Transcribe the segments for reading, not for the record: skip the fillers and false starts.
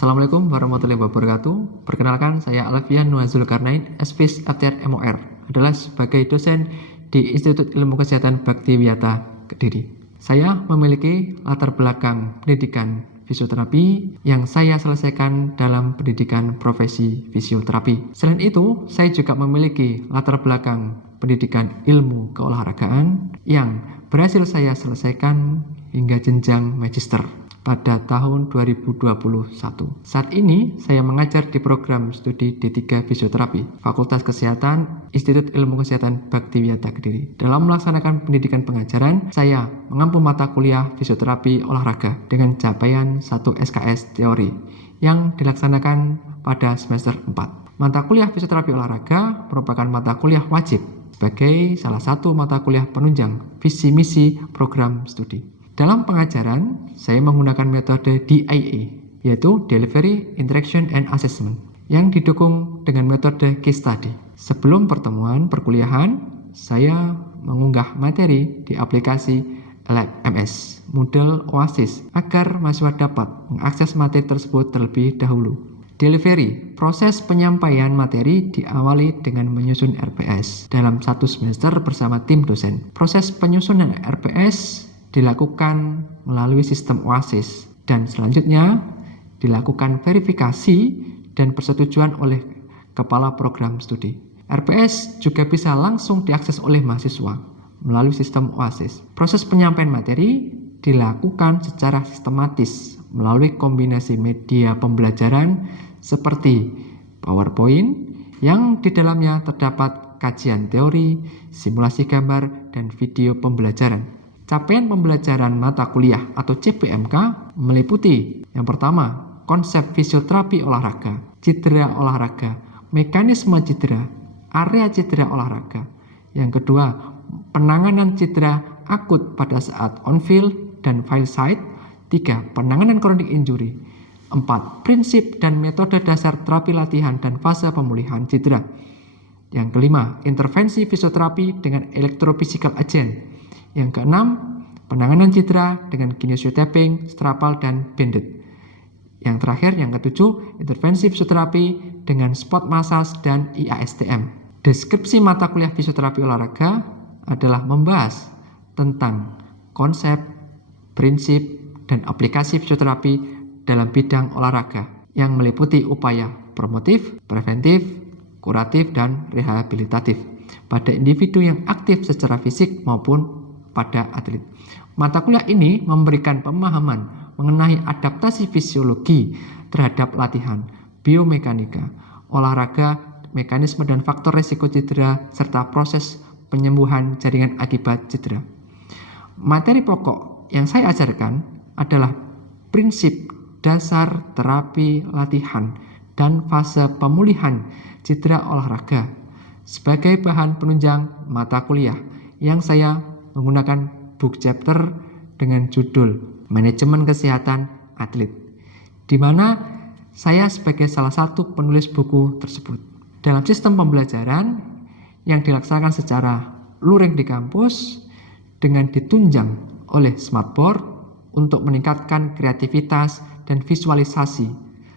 Assalamualaikum warahmatullahi wabarakatuh. Perkenalkan, saya Alfian Noah Zulkarnain, SPhis FTR MOR, adalah sebagai dosen di Institut Ilmu Kesehatan Baktiwiyata, Kediri. Saya memiliki latar belakang pendidikan fisioterapi yang saya selesaikan dalam pendidikan profesi fisioterapi. Selain itu, saya juga memiliki latar belakang pendidikan ilmu keolahragaan yang berhasil saya selesaikan hingga jenjang magister pada tahun 2021. Saat ini saya mengajar di program studi D3 Fisioterapi, Fakultas Kesehatan, Institut Ilmu Kesehatan Baktiwiyata Kediri. Dalam melaksanakan pendidikan pengajaran, saya mengampu mata kuliah fisioterapi olahraga dengan capaian 1 SKS teori yang dilaksanakan pada semester 4. Mata kuliah fisioterapi olahraga merupakan mata kuliah wajib sebagai salah satu mata kuliah penunjang visi misi program studi. Dalam pengajaran, saya menggunakan metode DIA, yaitu Delivery, Interaction, and Assessment, yang didukung dengan metode case study. Sebelum pertemuan perkuliahan, saya mengunggah materi di aplikasi LabMS, Moodle Oasis, agar mahasiswa dapat mengakses materi tersebut terlebih dahulu. Delivery, proses penyampaian materi diawali dengan menyusun RPS dalam satu semester bersama tim dosen. Proses penyusunan RPS dilakukan melalui sistem Oasis dan selanjutnya dilakukan verifikasi dan persetujuan oleh kepala program studi. RPS juga bisa langsung diakses oleh mahasiswa melalui sistem Oasis. Proses penyampaian materi dilakukan secara sistematis melalui kombinasi media pembelajaran seperti PowerPoint yang di dalamnya terdapat kajian teori, simulasi gambar, dan video pembelajaran. Capaian pembelajaran mata kuliah atau CPMK meliputi yang pertama, konsep fisioterapi olahraga, cedera olahraga, mekanisme cedera, area cedera olahraga. Yang kedua, penanganan cedera akut pada saat on-field dan field side. 3. Penanganan chronic injury. 4. Prinsip dan metode dasar terapi latihan dan fase pemulihan cedera. Yang kelima, intervensi fisioterapi dengan electrophysical agent. Yang keenam, penanganan cedera dengan kinesiotapping, strapal, dan bandage. Yang terakhir, yang ketujuh, intervensi fisioterapi dengan spot massage dan IASTM. Deskripsi mata kuliah fisioterapi olahraga adalah membahas tentang konsep, prinsip, dan aplikasi fisioterapi dalam bidang olahraga yang meliputi upaya promotif, preventif, kuratif, dan rehabilitatif pada individu yang aktif secara fisik maupun pada atlet. Mata kuliah ini memberikan pemahaman mengenai adaptasi fisiologi terhadap latihan, biomekanika, olahraga, mekanisme dan faktor resiko cedera, serta proses penyembuhan jaringan akibat cedera. Materi pokok yang saya ajarkan adalah prinsip dasar terapi latihan dan fase pemulihan cedera olahraga sebagai bahan penunjang mata kuliah yang saya menggunakan book chapter dengan judul Manajemen Kesehatan Atlet, di mana saya sebagai salah satu penulis buku tersebut. Dalam sistem pembelajaran yang dilaksanakan secara luring di kampus dengan ditunjang oleh smartboard untuk meningkatkan kreativitas dan visualisasi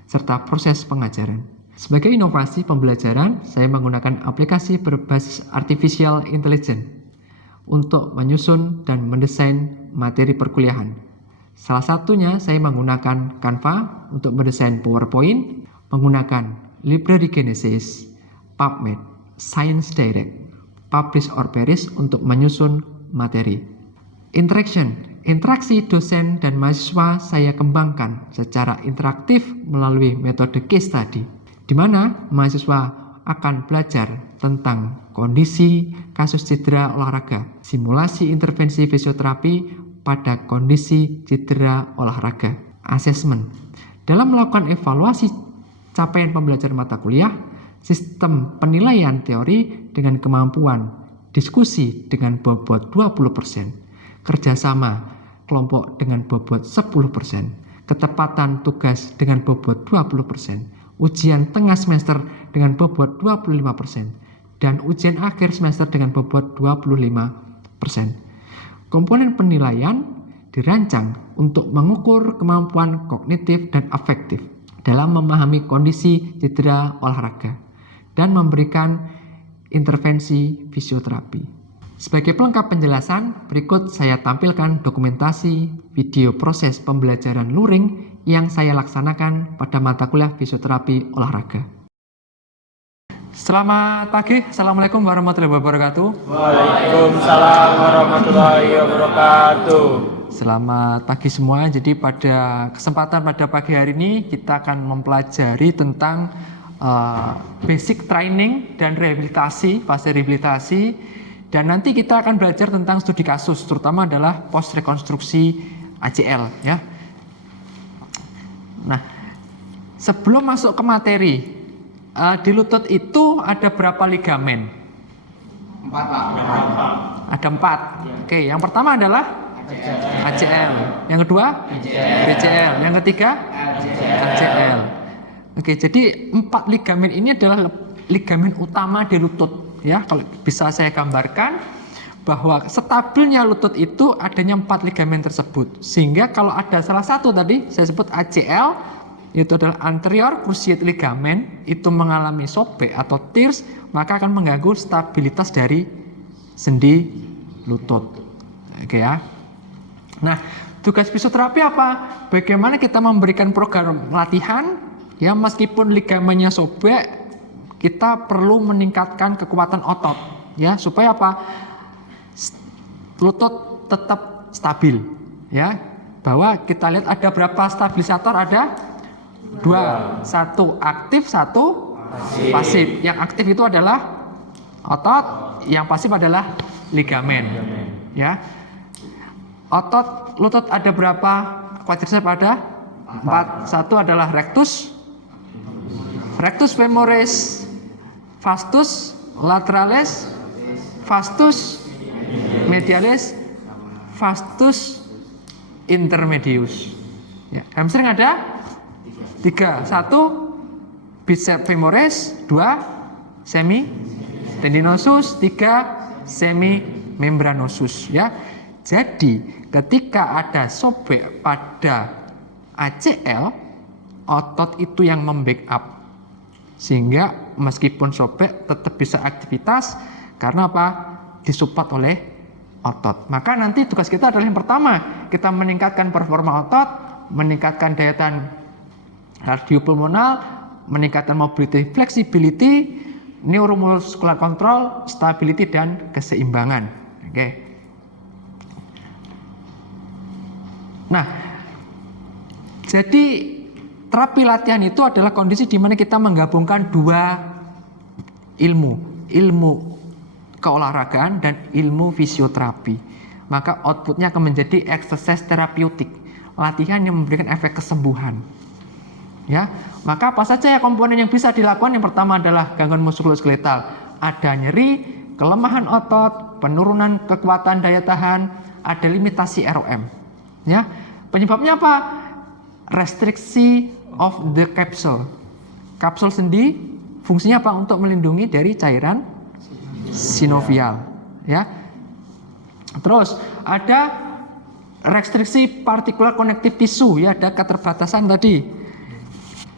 serta proses pengajaran. Sebagai inovasi pembelajaran, saya menggunakan aplikasi berbasis artificial intelligence untuk menyusun dan mendesain materi perkuliahan. Salah satunya saya menggunakan Canva untuk mendesain PowerPoint, menggunakan Library Genesis, PubMed, Science Direct, Publish or Perish untuk menyusun materi. Interaksi dosen dan mahasiswa saya kembangkan secara interaktif melalui metode case study, di mana mahasiswa akan belajar tentang kondisi kasus cedera olahraga, simulasi intervensi fisioterapi pada kondisi cedera olahraga, asesmen. Dalam melakukan evaluasi capaian pembelajaran mata kuliah, sistem penilaian teori dengan kemampuan diskusi dengan bobot 20%, kerjasama kelompok dengan bobot 10%, ketepatan tugas dengan bobot 20%, ujian tengah semester dengan bobot 25%, dan ujian akhir semester dengan bobot 25%. Komponen penilaian dirancang untuk mengukur kemampuan kognitif dan afektif. dalam memahami kondisi cedera olahraga dan memberikan intervensi fisioterapi. Sebagai pelengkap penjelasan, berikut saya tampilkan dokumentasi video proses pembelajaran luring yang saya laksanakan pada mata kuliah fisioterapi olahraga. Selamat pagi, Assalamualaikum warahmatullahi wabarakatuh. Waalaikumsalam warahmatullahi wabarakatuh. Selamat pagi semua. Jadi pada kesempatan pada pagi hari ini kita akan mempelajari tentang basic training dan rehabilitasi, fase rehabilitasi. Dan nanti kita akan belajar tentang studi kasus, terutama adalah post rekonstruksi ACL ya. Nah, sebelum masuk ke materi, di lutut itu ada berapa ligamen? 4 Pak. Ada 4. Oke, yang pertama adalah ACL, yang kedua BCL, yang ketiga ACL. Oke, jadi 4 ligamen ini adalah ligamen utama di lutut. Ya, kalau bisa saya gambarkan bahwa stabilnya lutut itu adanya 4 ligamen tersebut. Sehingga kalau ada salah satu tadi saya sebut ACL, itu adalah anterior cruciate ligament, itu mengalami sobek atau tears, maka akan mengganggu stabilitas dari sendi lutut. Oke ya. Nah, tugas fisioterapi apa? Bagaimana kita memberikan program latihan ya, meskipun ligamennya sobek, kita perlu meningkatkan kekuatan otot ya, supaya apa? Lutut tetap stabil ya. Bahwa kita lihat ada berapa stabilisator? Ada 2, 1 aktif, 1 pasif. Yang aktif itu adalah otot, yang pasif adalah ligamen ya. Otot lutut ada berapa? Quadriceps ada 4. 1 adalah rectus femoris, vastus lateralis, vastus medialis, vastus intermedius. Ya, hamstring ada 3. 1 biceps femoris, 2 semi tendinosus, 3 semi membranosus ya. Jadi ketika ada sobek pada ACL, otot itu yang membackup sehingga meskipun sobek tetap bisa aktivitas karena apa? Disupport oleh otot. Maka nanti tugas kita adalah yang pertama, kita meningkatkan performa otot, meningkatkan daya tahan kardiopulmonal, meningkatkan mobility, flexibility, neuromuscular control, stability dan keseimbangan. Oke. Nah, jadi terapi latihan itu adalah kondisi di mana kita menggabungkan 2 ilmu keolahragaan dan ilmu fisioterapi. Maka outputnya akan menjadi exercise terapeutik, latihan yang memberikan efek kesembuhan. Ya, maka apa saja ya komponen yang bisa dilakukan? Yang pertama adalah gangguan muskuloskeletal, ada nyeri, kelemahan otot, penurunan kekuatan daya tahan, ada limitasi ROM. Ya, penyebabnya apa? Restriksi of the capsule. Kapsul sendi fungsinya apa? Untuk melindungi dari cairan sinovial, ya. Terus ada restriksi particular connective tissue, ya, ada keterbatasan tadi.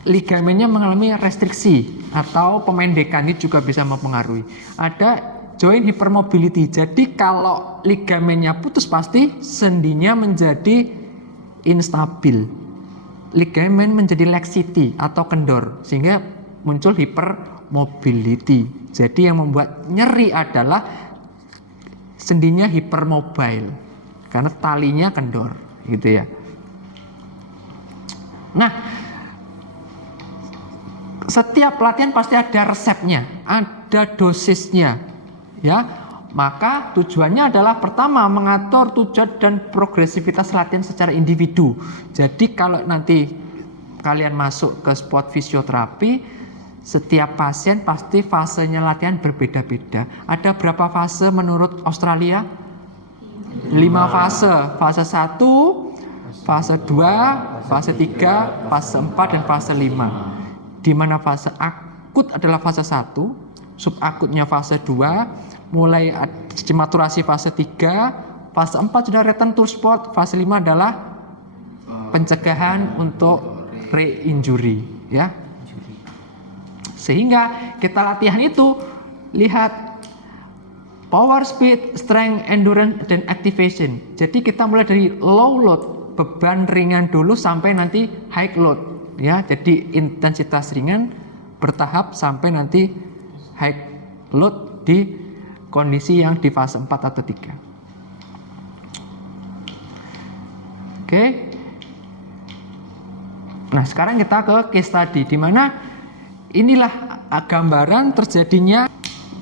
Ligamennya mengalami restriksi atau pemendekan, ini juga bisa mempengaruhi. Ada joint hypermobility. Jadi kalau ligamennya putus pasti sendinya menjadi instabil. Ligamen menjadi laxity atau kendor sehingga muncul hypermobility. Jadi yang membuat nyeri adalah sendinya hypermobile karena talinya kendor, gitu ya. Nah, setiap latihan pasti ada resepnya, ada dosisnya, ya. Maka tujuannya adalah pertama mengatur tujuan dan progresivitas latihan secara individu. Jadi kalau nanti kalian masuk ke spot fisioterapi, setiap pasien pasti fasenya latihan berbeda-beda. Ada berapa fase menurut Australia? 5 fase. Fase 1, fase 2, fase 3, fase 4, dan fase 5. Di mana fase akut adalah fase 1, subakutnya fase 2, mulai maturasi fase 3, fase 4 sudah return to sport, fase 5 adalah pencegahan untuk re-injury. ya. Sehingga kita latihan itu lihat power, speed, strength, endurance, dan activation. Jadi kita mulai dari low load, beban ringan dulu sampai nanti high load, ya. Jadi intensitas ringan bertahap sampai nanti high load di kondisi yang di fase 4 atau 3. Oke. Nah, sekarang kita ke case study di mana inilah gambaran terjadinya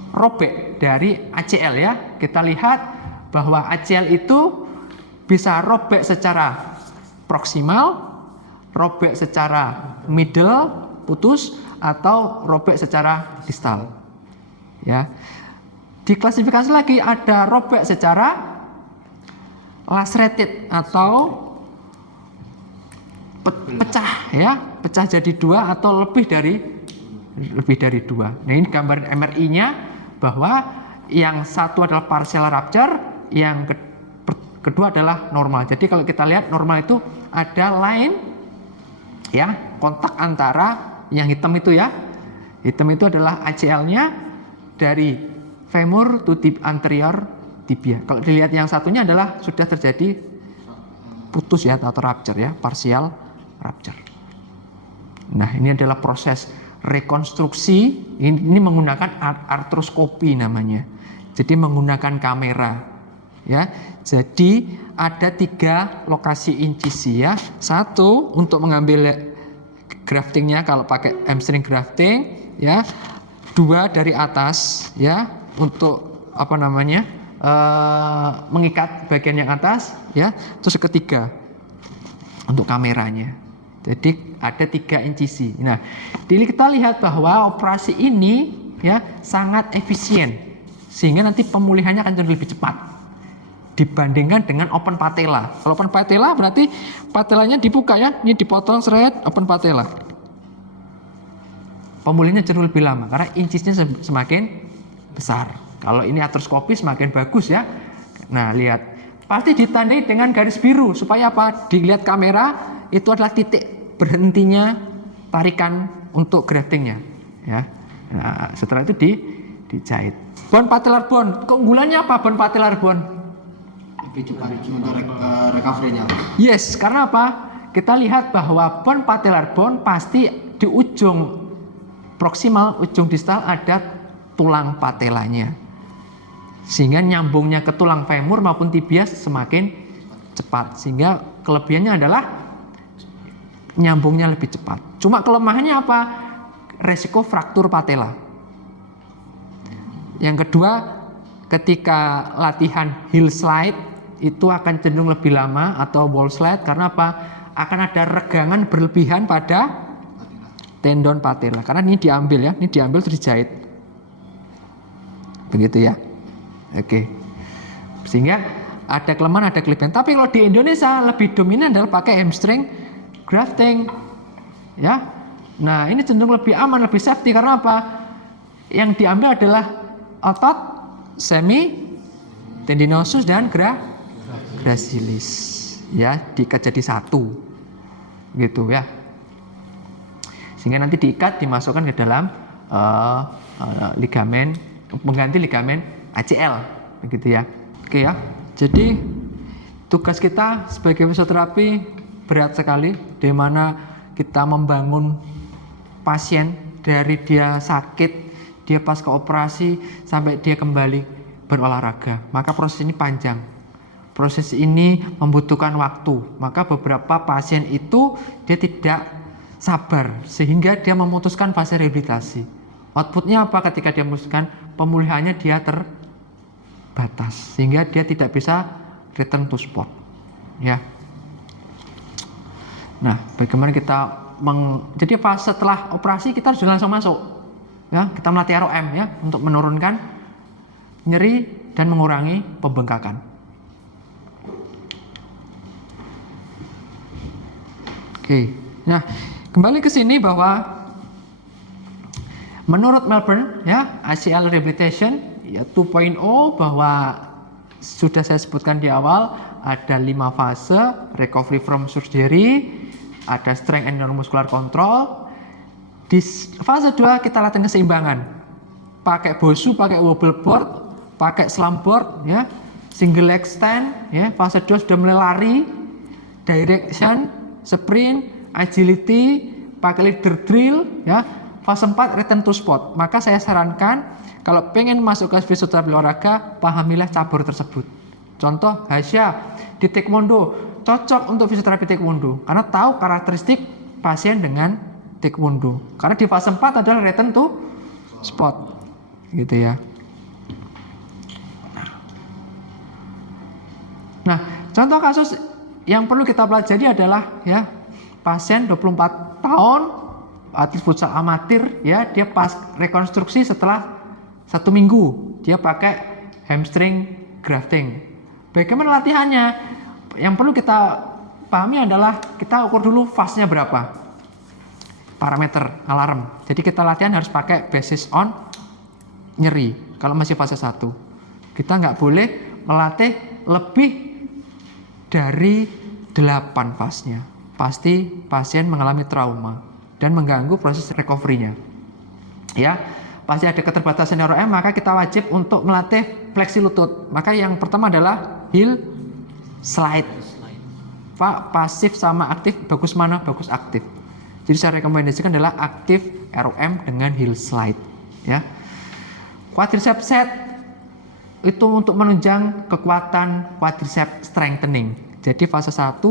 robek dari ACL, ya. Kita lihat bahwa ACL itu bisa robek secara proksimal, robek secara middle, putus, atau robek secara distal. Ya. Diklasifikasi lagi ada robek secara lacerated atau pecah, ya, pecah jadi 2 atau lebih dari 2. Nah, ini gambar MRI-nya bahwa yang satu adalah partial rupture, yang kedua adalah normal. Jadi kalau kita lihat normal itu ada line, ya, kontak antara yang hitam itu, ya. Hitam itu adalah ACL-nya dari femur to anterior tibia. Kalau dilihat yang satunya adalah sudah terjadi putus, ya, atau rupture, ya, partial rupture. Nah, ini adalah proses rekonstruksi. Ini menggunakan artroskopi namanya. Jadi menggunakan kamera, ya. Jadi ada 3 lokasi incisi, ya. Satu untuk mengambil graftingnya kalau pakai hamstring grafting, ya. 2 dari atas, ya, untuk apa namanya mengikat bagian yang atas, ya. Terus ketiga untuk kameranya. Jadi ada 3 incisi. Nah, kita lihat bahwa operasi ini, ya, sangat efisien sehingga nanti pemulihannya akan jadi lebih cepat dibandingkan dengan open patella. Kalau open patella berarti patelanya dibuka, ya, ini dipotong seret, open patella. Pemulihannya cenderung lebih lama karena incisinya semakin besar. Kalau ini artroskopi semakin bagus, ya. Nah, lihat, pasti ditandai dengan garis biru supaya apa? Dilihat kamera itu adalah titik berhentinya tarikan untuk graftingnya, ya. Nah, setelah itu dijahit. Bone patellar bone, keunggulannya apa bone patellar bone? Lebih cepat untuk recovery-nya. Yes, karena apa? Kita lihat bahwa bone patellar bone pasti di ujung proksimal, ujung distal ada tulang patelanya. Sehingga nyambungnya ke tulang femur maupun tibia semakin cepat. Sehingga kelebihannya adalah nyambungnya lebih cepat. Cuma kelemahannya apa? Resiko fraktur patella. Yang kedua, ketika latihan heel slide itu akan cenderung lebih lama atau wall slide karena apa? Akan ada regangan berlebihan pada tendon patella. Karena ini diambil, ya, ini diambil terus dijahit. Begitu, ya. Oke. Sehingga ada kelemahan, ada kelebihan. Tapi kalau di Indonesia lebih dominan adalah pakai hamstring grafting, ya. Nah, ini cenderung lebih aman, lebih safety karena apa? Yang diambil adalah otot semi tendinosus dan gracilis, ya, diikat jadi satu, gitu, ya. Sehingga nanti diikat, dimasukkan ke dalam ligamen, mengganti ligamen ACL, begitu, ya. Oke, ya. Jadi tugas kita sebagai fisioterapi berat sekali, di mana kita membangun pasien dari dia sakit, dia pasca operasi sampai dia kembali berolahraga. Maka proses ini panjang. Proses ini membutuhkan waktu. Maka beberapa pasien itu dia tidak sabar sehingga dia memutuskan fase rehabilitasi. Outputnya apa ketika dia memutuskan? Pemulihannya dia terbatas sehingga dia tidak bisa return to sport, ya. Nah, bagaimana kita jadi pas setelah operasi kita harus langsung masuk, ya. Kita melatih ROM, ya, untuk menurunkan nyeri dan mengurangi pembengkakan. Oke. Nah, kembali ke sini bahwa menurut Melbourne, ya, ACL rehabilitation, ya, 2.0, bahwa sudah saya sebutkan di awal ada 5 fase recovery from surgery, ada strength and neuromuscular control, Di fase 2 kita latihan keseimbangan. Pakai bosu, pakai wobble board, pakai slam board ya, single leg stand ya. Fase 2 sudah mulai lari, direction, sprint, agility, pakai leader drill ya. Fase 4 return to sport. Maka saya sarankan kalau pengen masuk ke fisioterapi olahraga, pahamilah cabur tersebut. Contoh Hasya di taekwondo cocok untuk fisioterapi taekwondo karena tahu karakteristik pasien dengan taekwondo. Karena di fase 4 adalah return to sport. Gitu ya. Nah, contoh kasus yang perlu kita pelajari adalah ya, pasien 24 tahun, atlet futsal amatir ya, dia pas rekonstruksi setelah 1 minggu dia pakai hamstring grafting. Bagaimana latihannya? Yang perlu kita pahami adalah kita ukur dulu fase-nya berapa, parameter alarm. Jadi kita latihan harus pakai basis on nyeri kalau masih fase 1. Kita nggak boleh melatih lebih dari 8 fase-nya. Pasti pasien mengalami trauma dan mengganggu proses recovery-nya. Ya, pasti ada keterbatasan ROM, maka kita wajib untuk melatih fleksi lutut. Maka yang pertama adalah heel slide. Pak, pasif sama aktif, bagus mana? Bagus aktif. Jadi saya rekomendasikan adalah aktif ROM dengan heel slide. Ya, quadricep set itu untuk menunjang kekuatan quadricep strengthening. Jadi fase 1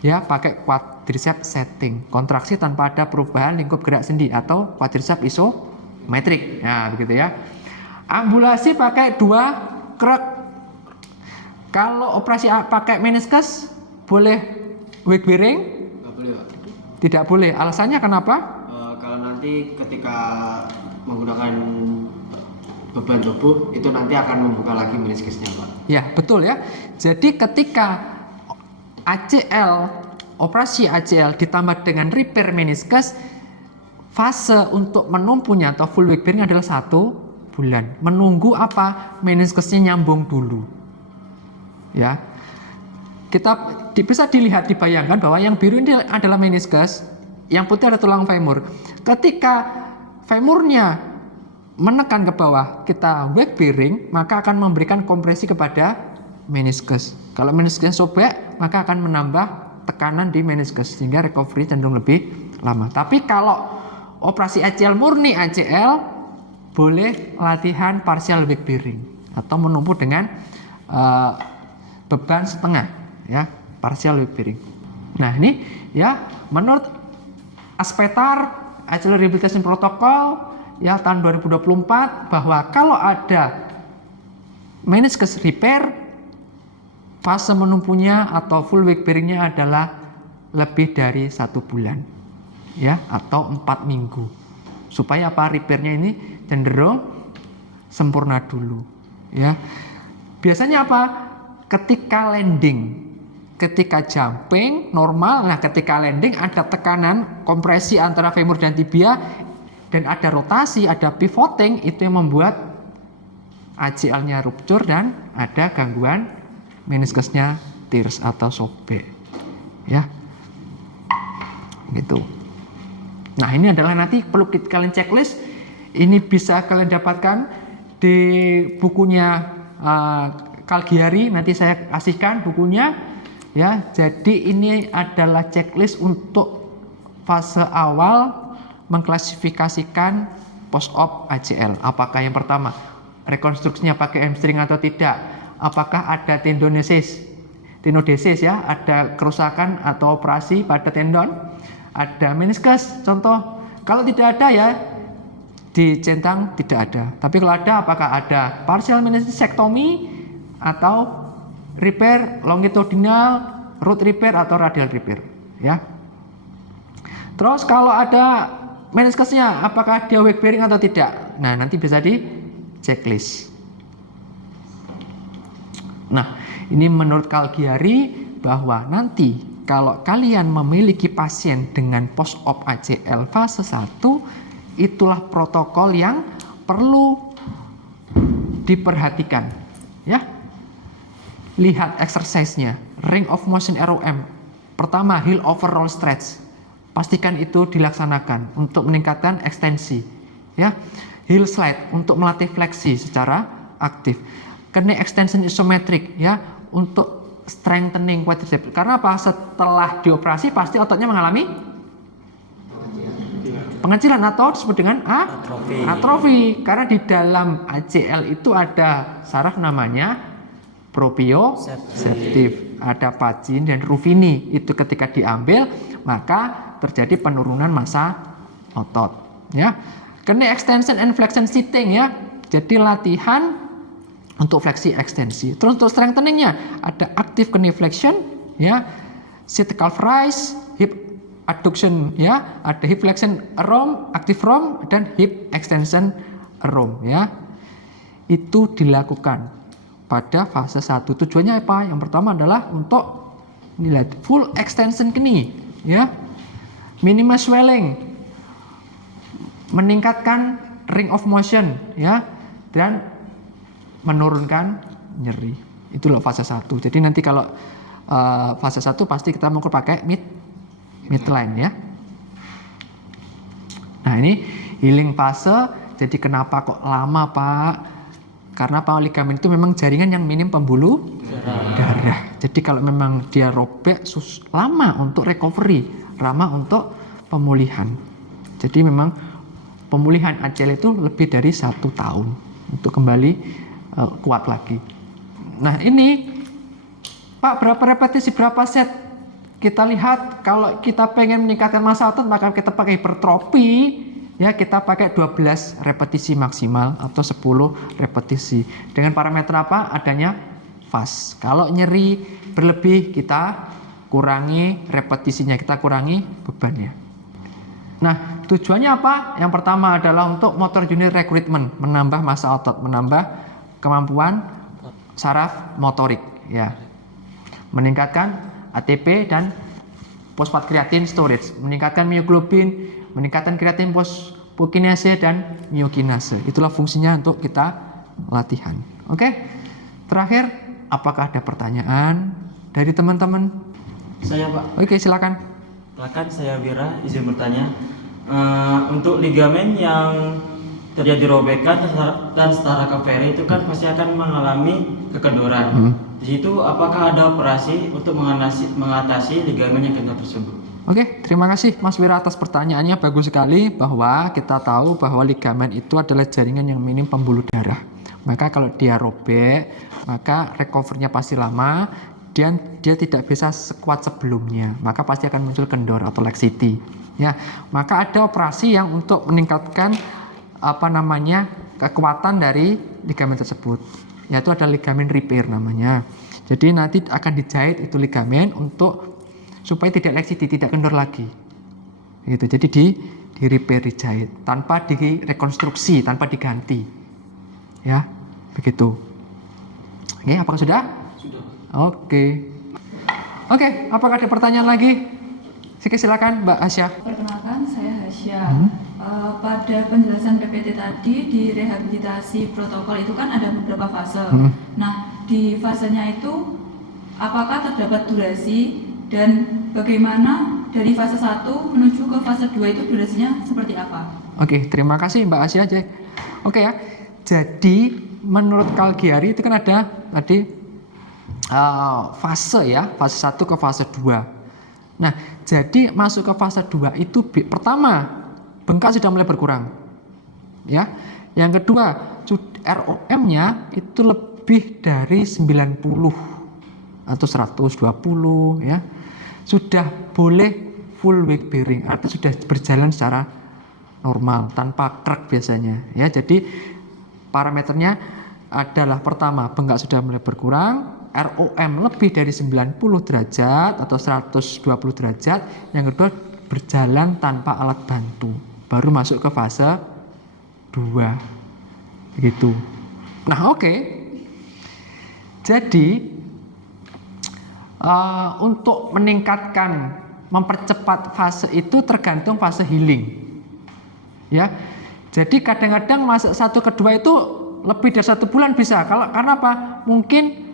ya pakai quadricep setting, kontraksi tanpa ada perubahan lingkup gerak sendi atau quadricep isometrik. Nah, begitu ya. Ambulasi pakai 2 krek. Kalau operasi pakai meniskus boleh weight bearing? Nggak boleh, Pak. Tidak boleh. Alasannya kenapa? Kalau nanti ketika menggunakan beban tubuh itu nanti akan membuka lagi meniskusnya, Pak. Ya, betul ya. Jadi ketika ACL, operasi ACL ditambah dengan repair meniskus, fase untuk menumpunya atau full weight bearing adalah 1 bulan. Menunggu apa? Meniskusnya nyambung dulu. Ya. Kita bisa dilihat, dibayangkan bahwa yang biru ini adalah meniskus, yang putih adalah tulang femur. Ketika femurnya menekan ke bawah, kita weight bearing, maka akan memberikan kompresi kepada meniskus. Kalau meniskusnya sobek, maka akan menambah tekanan di meniskus sehingga recovery cenderung lebih lama. Tapi kalau operasi ACL murni ACL, boleh latihan partial weight bearing atau menumpu dengan beban setengah ya, partial weight bearing. Nah, ini ya menurut Aspetar ACL Rehabilitation Protocol ya tahun 2024 bahwa kalau ada meniskus repair, fase menumpunya atau full weight bearingnya adalah lebih dari 1 bulan ya, atau 4 minggu, supaya apa? Repairnya ini cenderung sempurna dulu ya. Biasanya apa? Ketika landing, ketika jumping normal, nah ketika landing ada tekanan kompresi antara femur dan tibia dan ada rotasi, ada pivoting, itu yang membuat ACL-nya rupture dan ada gangguan meniskusnya tears atau sobek ya, gitu. Nah, ini adalah nanti perlu kalian checklist. Ini bisa kalian dapatkan di bukunya Calgiari, nanti saya kasihkan bukunya ya. Jadi ini adalah checklist untuk fase awal mengklasifikasikan post op ACL. Apakah yang pertama rekonstruksinya pakai hamstring atau tidak? Apakah ada tenodesis ya, ada kerusakan atau operasi pada tendon, ada meniskus contoh. Kalau tidak ada ya dicentang tidak ada. Tapi kalau ada, apakah ada partial meniscectomy atau repair longitudinal, root repair atau radial repair ya. Terus kalau ada meniskusnya, apakah dia weight bearing atau tidak? Nah, nanti bisa di checklist. Nah, ini menurut Calgiari bahwa nanti kalau kalian memiliki pasien dengan post op ACL fase 1, itulah protokol yang perlu diperhatikan ya. Lihat exercise-nya, range of motion ROM. Pertama, heel over roll stretch. pastikan itu dilaksanakan untuk meningkatkan ekstensi. Ya, heel slide untuk melatih fleksi secara aktif. Knee extension isometrik ya untuk strengthening quadriceps. Karena apa? Setelah dioperasi pasti ototnya mengalami pengecilan atau disebut dengan atrofi. Karena di dalam ACL itu ada saraf namanya proprioceptif, ada pacin dan rufini. Itu ketika diambil maka terjadi penurunan massa otot. Ya, knee extension and flexion sitting ya. Jadi latihan untuk fleksi ekstensi. Terus untuk strengtheningnya ada active knee flexion ya, sit calf rise, hip adduction ya, ada hip flexion ROM, active ROM dan hip extension ROM ya. Itu dilakukan pada fase 1. Tujuannya apa? Yang pertama adalah untuk full extension knee ya. Minimal swelling, meningkatkan ring of motion ya, dan menurunkan nyeri. Itu loh fase 1. Jadi nanti kalau fase 1 pasti kita mengukur pakai midline ya. Nah, ini healing fase. Jadi kenapa kok lama, Pak? Karena ligamen itu memang jaringan yang minim pembuluh darah. Jadi kalau memang dia robek lama untuk recovery, lama untuk pemulihan. Jadi memang pemulihan ACL itu lebih dari 1 tahun untuk kembali kuat lagi. Nah, ini Pak, berapa repetisi, berapa set? Kita lihat kalau kita pengen meningkatkan massa otot maka kita pakai hipertrofi ya, kita pakai 12 repetisi maksimal atau 10 repetisi. Dengan parameter apa? Adanya fast. Kalau nyeri berlebih kita kurangi repetisinya, kita kurangi bebannya. Nah, tujuannya apa? Yang pertama adalah untuk motor unit recruitment, menambah massa otot, menambah kemampuan saraf motorik ya. Meningkatkan ATP dan fosfat kreatin storage, meningkatkan mioglobin, meningkatkan kreatin fosfokinase dan miokinase. Itulah fungsinya untuk kita latihan. Oke. Terakhir, apakah ada pertanyaan dari teman-teman? Saya, Pak. Oke, silakan. Silakan, saya Wira, izin bertanya. Untuk ligamen yang terjadi robekan dan setara kaveri itu kan pasti akan mengalami kekendoran. Di situ apakah ada operasi untuk mengatasi ligamen yang kendor tersebut? Oke, terima kasih Mas Wira atas pertanyaannya. Bagus sekali bahwa kita tahu bahwa ligamen itu adalah jaringan yang minim pembuluh darah. Maka kalau dia robek, maka recovery-nya pasti lama dan dia tidak bisa sekuat sebelumnya. Maka pasti akan muncul kendor atau laxity. Ya, maka ada operasi yang untuk meningkatkan kekuatan dari ligamen tersebut. Yaitu ada ligamen repair namanya. Jadi nanti akan dijahit itu ligamen untuk supaya tidak laxity, tidak kendor lagi. Gitu. Jadi di repair, dijahit tanpa direkonstruksi, tanpa diganti. Ya, begitu. Oke, apakah sudah? Sudah. Oke. Oke, apakah ada pertanyaan lagi? Silakan Mbak Asya. Perkenalkan, saya Hasya. Pada penjelasan PPT tadi di rehabilitasi protokol itu kan ada beberapa fase. Nah, di fasenya itu apakah terdapat durasi dan bagaimana dari fase 1 menuju ke fase 2 itu durasinya seperti apa? Oke, terima kasih Mbak Asya aja. Oke ya. Jadi menurut Calgary itu kan ada tadi fase ya, fase 1 ke fase 2. Nah, jadi masuk ke fase 2 itu pertama bengkak sudah mulai berkurang. Ya. Yang kedua, ROM-nya itu lebih dari 90 atau 120 ya. Sudah boleh full weight bearing atau sudah berjalan secara normal tanpa krek biasanya ya. Jadi parameternya adalah pertama bengkak sudah mulai berkurang, ROM lebih dari 90 derajat atau 120 derajat. Yang kedua berjalan tanpa alat bantu. Baru masuk ke fase 2. Begitu. Nah, oke. Jadi untuk meningkatkan, mempercepat fase itu tergantung fase healing. Ya. Jadi kadang-kadang masuk 1 ke 2 itu lebih dari 1 bulan bisa. Karena apa? Mungkin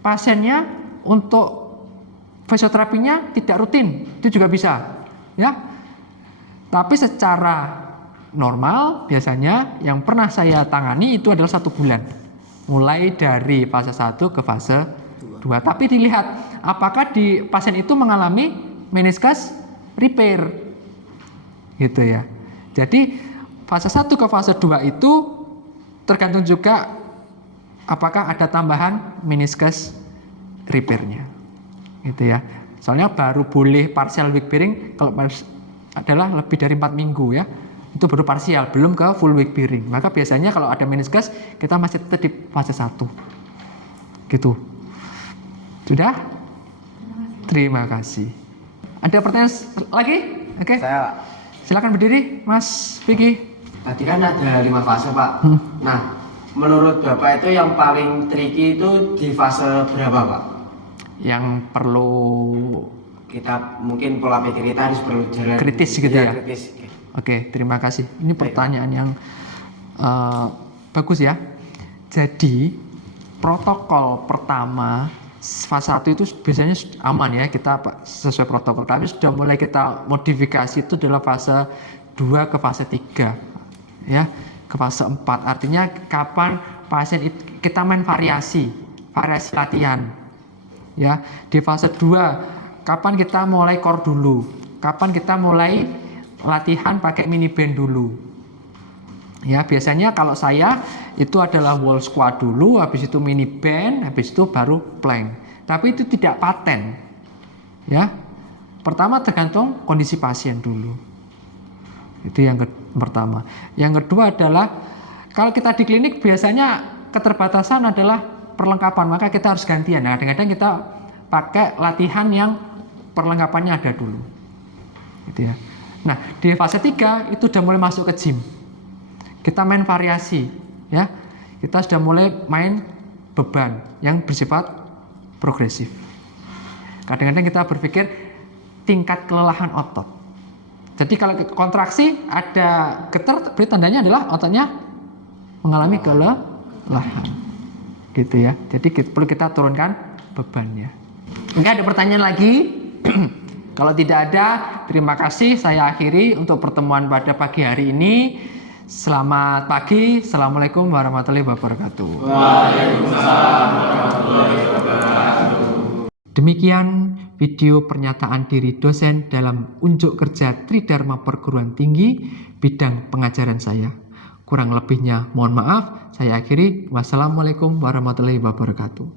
pasiennya untuk fisioterapinya tidak rutin, itu juga bisa. ya. Tapi secara normal biasanya yang pernah saya tangani itu adalah 1 bulan, mulai dari fase 1 ke fase 2. Tapi dilihat apakah di pasien itu mengalami meniscus repair, gitu ya. Jadi fase 1 ke fase 2 itu tergantung juga apakah ada tambahan meniscus repairnya, gitu ya. Soalnya baru boleh partial weight bearing kalau adalah lebih dari 4 minggu ya. Itu baru parsial, belum ke full weight bearing. Maka biasanya kalau ada meniscus kita masih tetap di fase 1. Gitu. Sudah? Terima kasih. Ada pertanyaan lagi? Oke. Saya Silakan berdiri, Mas Vicky. tadi kan ada 5 fase Pak. Nah, menurut Bapak itu yang paling tricky itu di fase berapa Pak? Yang perlu Kita mungkin pola pikir kita harus perlu jalan kritis gitu ya? Kritis. Oke, terima kasih. Ini pertanyaan yang bagus ya. Jadi protokol pertama fase 1 itu biasanya aman ya, kita sesuai protokol. Tapi sudah mulai kita modifikasi itu adalah fase 2 ke fase 3 ya, ke fase 4. Artinya kapan pasien kita main variasi latihan ya. Di fase 2 kapan kita mulai core dulu, kapan kita mulai latihan pakai mini band dulu. Ya, biasanya kalau saya itu adalah wall squat dulu, habis itu mini band, habis itu baru plank. Tapi itu tidak paten. Ya. Pertama tergantung kondisi pasien dulu. Itu yang pertama. Yang kedua adalah kalau kita di klinik biasanya keterbatasan adalah perlengkapan, maka kita harus gantian. Nah, kadang-kadang kita pakai latihan yang perlengkapannya ada dulu. Gitu ya. Nah, di fase 3 itu udah mulai masuk ke gym. Kita main variasi, ya. Kita sudah mulai main beban yang bersifat progresif. Kadang-kadang kita berpikir tingkat kelelahan otot. Jadi kalau kontraksi ada getar, berarti tandanya adalah ototnya mengalami kelelahan. Gitu ya. Jadi perlu kita turunkan bebannya. Enggak ada pertanyaan lagi? Kalau tidak ada, terima kasih. Saya akhiri untuk pertemuan pada pagi hari ini. Selamat pagi. Assalamualaikum warahmatullahi wabarakatuh. Waalaikumsalam warahmatullahi wabarakatuh. Demikian video pernyataan diri dosen dalam unjuk kerja Tridharma Perguruan Tinggi bidang pengajaran saya. Kurang lebihnya mohon maaf. Saya akhiri. Wassalamualaikum warahmatullahi wabarakatuh.